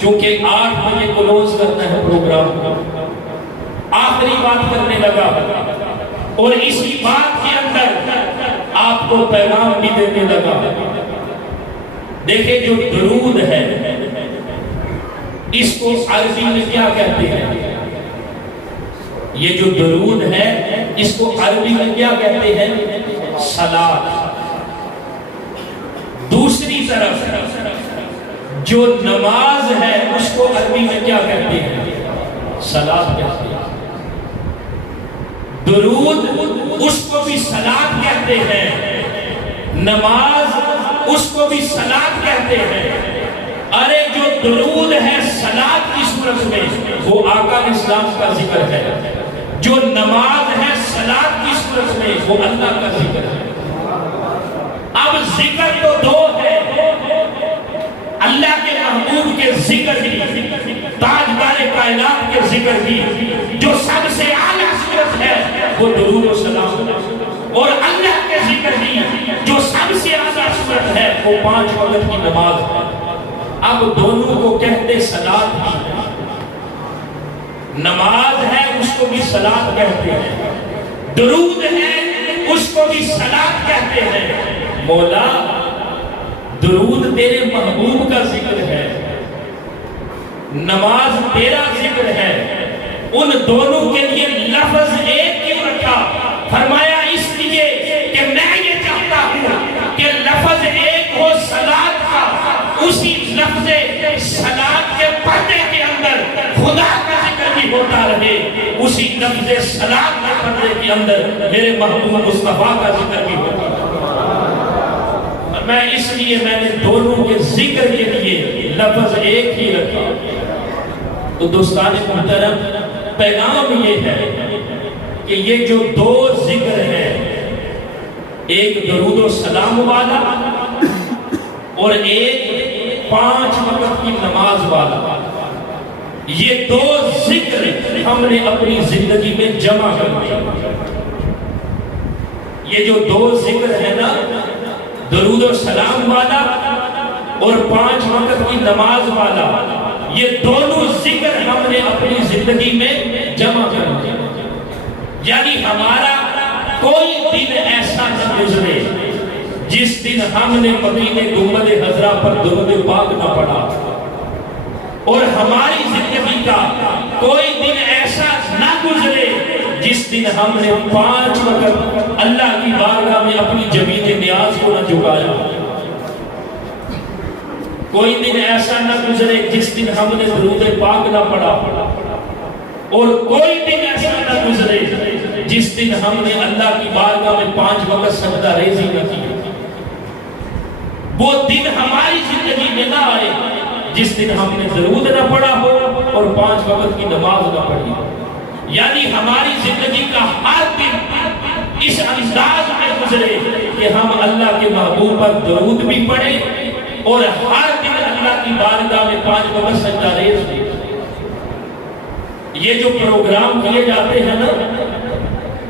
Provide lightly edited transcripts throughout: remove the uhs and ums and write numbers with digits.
چونکہ 8 بجے کلوز کرنا ہے پروگرام، آخری بات کرنے لگا اور اسی بات کے اندر آپ کو پیغام بھی دینے لگا۔ دیکھیں جو درود ہے اس کو عربی میں کیا کہتے ہیں؟ یہ جو درود ہے اس کو عربی میں کیا کہتے ہیں؟ صلاۃ۔ دوسری طرف جو نماز ہے اس کو عربی میں کیا کہتے ہیں؟ صلاۃ کہتے ہیں۔ درود اس کو بھی صلاۃ کہتے ہیں، نماز اس کو بھی صلاۃ کہتے ہیں۔ ارے جو درود ہے صلاۃ کی صورت میں وہ آقا اسلام کا ذکر ہے، جو نماز ہے صلاۃ کی صورت میں وہ اللہ کا ذکر ہے۔ اب ذکر تو دو ہے، اللہ کے محبوب کے ذکر کی، تاجدار کائنات کے ذکر کی جو سب سے اعلیٰ صورت ہے وہ درود و سلام، اور اللہ کے ذکر کی جو سب سے اعلیٰ صورت ہے وہ 5 وقت کی نماز ہے۔ اب دونوں کو کہتے صلاۃ کی، نماز ہے اس کو بھی صلاۃ کہتے ہیں، درود ہے اس کو بھی صلاۃ کہتے ہیں۔ مولا درود تیرے محبوب کا ذکر ہے، نماز تیرا ذکر ہے، ان دونوں کے لیے لفظ ایک کیوں رکھا؟ فرمایا اس لیے کہ میں یہ چاہتا ہوں کہ لفظ ایک ہو صلاۃ کا، اسی لفظ صلاۃ کے پردے کے اندر خدا کا ذکر بھی ہوتا رہے، اسی لفظ صلاۃ کے پردے کے اندر میرے محبوب مصطفیٰ کا ذکر بھی ہوتا رہے۔ میں اس لیے میں نے دونوں کے ذکر کے لیے لفظ ایک ہی رکھا۔ تو دوستان محترم پیغام یہ ہے کہ یہ جو دو ذکر ہیں، ایک درود و سلام والا اور ایک 5 وقت کی نماز والا، یہ دو ذکر ہم نے اپنی زندگی میں جمع کر دیا۔ یہ جو دو ذکر ہے نا، درود و سلام والا اور 5 وقت کی نماز والا، یہ دونوں ذکر ہم نے اپنی زندگی میں جمع کر دیا۔ یعنی ہمارا کوئی دن ایسا نہ گزرے جس دن ہم نے مدینہ گنبد خضرا پر درود پاک نہ پڑھا، اور ہماری زندگی کا کوئی دن ایسا نہ گزرے جس دن ہم نے 5 وقت اللہ کی بارگاہ میں اپنی جبین نیاز کو نہ جھکایا۔ کوئی دن ایسا نہ گزرے جس دن ہم نے درود پاک نہ پڑھا، اور کوئی دن ایسا نہ گزرے جس دن ہم نے اللہ کی بارگاہ میں 5 وقت سجدہ ریزی نہ کی۔ وہ دن ہماری زندگی میں نہ آئے جس دن ہم نے درود نہ پڑھا ہو اور 5 وقت کی نماز نہ پڑھی۔ یعنی ہماری زندگی کا ہر دن اس انداز میں گزرے کہ ہم اللہ کے محبوب پر درود بھی پڑھیں اور ہر دن اللہ کی بارگاہ میں 5 وقت سجدہ ریز بھی۔ یہ جو پروگرام کیے جاتے ہیں نا،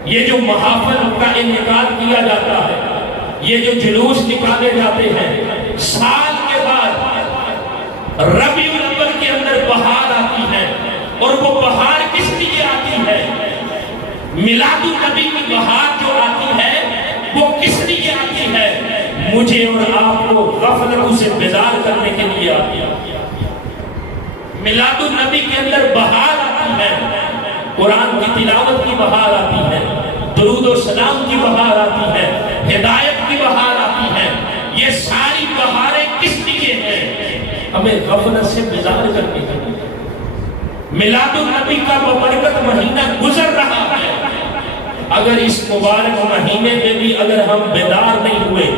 یہ جو محافل کا انعقاد کیا جاتا ہے، یہ جو جلوس نکالے جاتے ہیں، سال کے بعد ربیع الاول کے اندر بہار آتی ہے، اور وہ بہار کس لیے آتی ہے؟ میلاد النبی کی بہار جو آتی ہے وہ کس لیے آتی ہے؟ مجھے اور آپ کو غفلتوں سے بیدار کرنے کے لیے آتی ہے۔ میلاد النبی کے اندر بہار آتی ہے، قرآن کی تلاوت کی بہار آتی ہے، درود و سلام کی بہار آتی ہے، ہدایت کی بہار آتی ہے۔ یہ ساری بہاریں کس لیے ہیں؟ ہمیں غفلت سے بیدار کرنے کے لیے۔ میلاد النبی کا مبارک مہینہ گزر رہا ہے، اگر اس مبارک مہینے میں بھی اگر ہم بیدار نہیں ہوئے،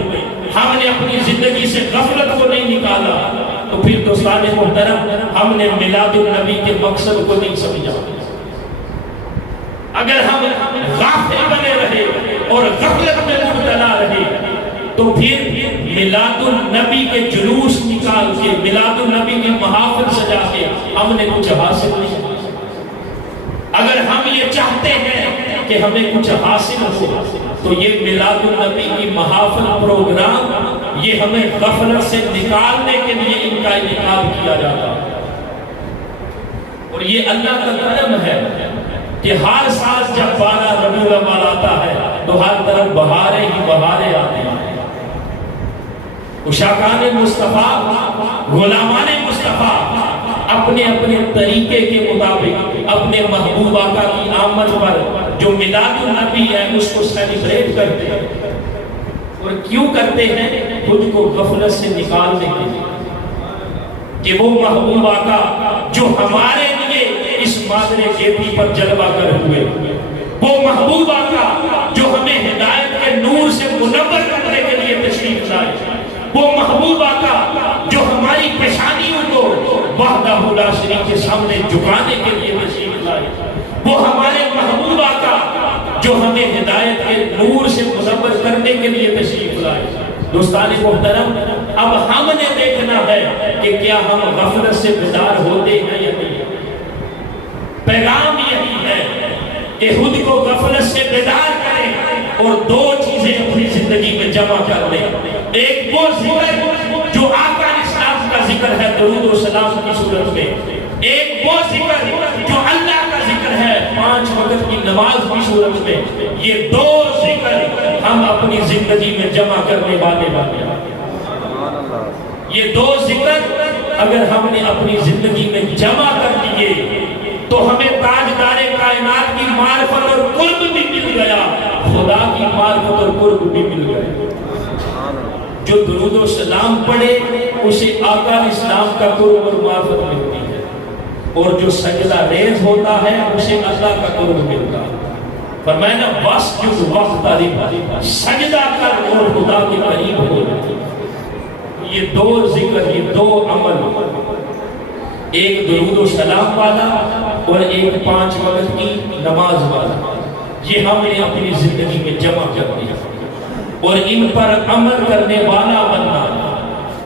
ہم نے اپنی زندگی سے غفلت کو نہیں نکالا، تو پھر دوستان محترم ہم نے میلاد النبی کے مقصد کو نہیں سمجھا۔ اگر ہم غافل بنے رہے اور غفلت میں مبتلا رہے تو پھر میلاد النبی کے جلوس نکال کے، میلاد النبی کے محافل سجا کے ہم نے کچھ حاصل نہیں۔ اگر ہم یہ چاہتے ہیں کہ ہمیں کچھ حاصل ہو تو یہ میلاد النبی کی محافل پروگرام یہ ہمیں غفلت سے نکالنے کے لیے ان کا انعقاد کیا جاتا ہے۔ اور یہ اللہ کا کرم ہے کہ ہر سال جب 12 ربیع الاول آتا ہے تو ہر طرف بہاریں ہی بہاریں آتی ہیں۔ عشاقان مصطفیٰ، غلامان مصطفیٰ اپنے اپنے طریقے کے مطابق اپنے محبوب آقا کی آمد پر جو میلاد النبی ہے اس کو سیلیبریٹ کرتے ہیں۔ اور کیوں کرتے ہیں؟ خود کو غفلت سے نکالنے کے لیے کہ وہ محبوب آقا جو ہمارے لیے اس مادر کیتی پر جلوہ کر ہوئے، وہ محبوب آقا جو ہمیں ہدایت کے نور سے منور کرنے کے لیے تشریف لائے، وہ محبوب آقا جو ہماری پیشانیوں کو وحدہ لا شریک کے سامنے جھکانے کے لیے تشریف لائے، وہ ہمارے محبوب آقا جو ہمیں ہدایت کے نور سے منور کرنے کے لیے تشریف لائے۔ دوستان محترم، اب ہم نے دیکھنا ہے کہ کیا ہم غفلت سے بیدار ہوتے ہیں یا نہیں۔ پیغام یہی ہے کہ خود کو غفلت سے بیدار کریں اور دو چیزیں اپنی زندگی میں جمع کر لیں۔ ایک وہ ذکر جو آقا اسلام کا ذکر ہے درود و سلام کی صورت میں، ایک وہ ذکر جو اللہ کا ذکر ہے 5 وقت کی نماز کی صورت میں۔ یہ دو ذکر ہم اپنی زندگی میں جمع کرنے والے ہیں۔ یہ دو ذکر اگر ہم نے اپنی زندگی میں جمع کر لیے تو ہمیں تاجدار کائنات کی معرفت اور قرب بھی مل گیا، خدا کی معرفت اور قرب بھی مل گیا۔ جو درود و سلام پڑھے اسے آقا اسلام کا قرب اور معرفت ملتی ہے، اور جو سجدہ ریز ہوتا ہے اسے اللہ کا قرب ملتا ہے۔ فرمایا واسجد واقترب، سجدہ کر اور خدا کے قریب ہو جا۔ یہ دو ذکر، یہ دو عمل، ایک درود و سلام والا اور ایک 5 وقت کی نماز والا، یہ ہم نے اپنی زندگی میں جمع کر دیا اور ان پر عمل کرنے والا بننا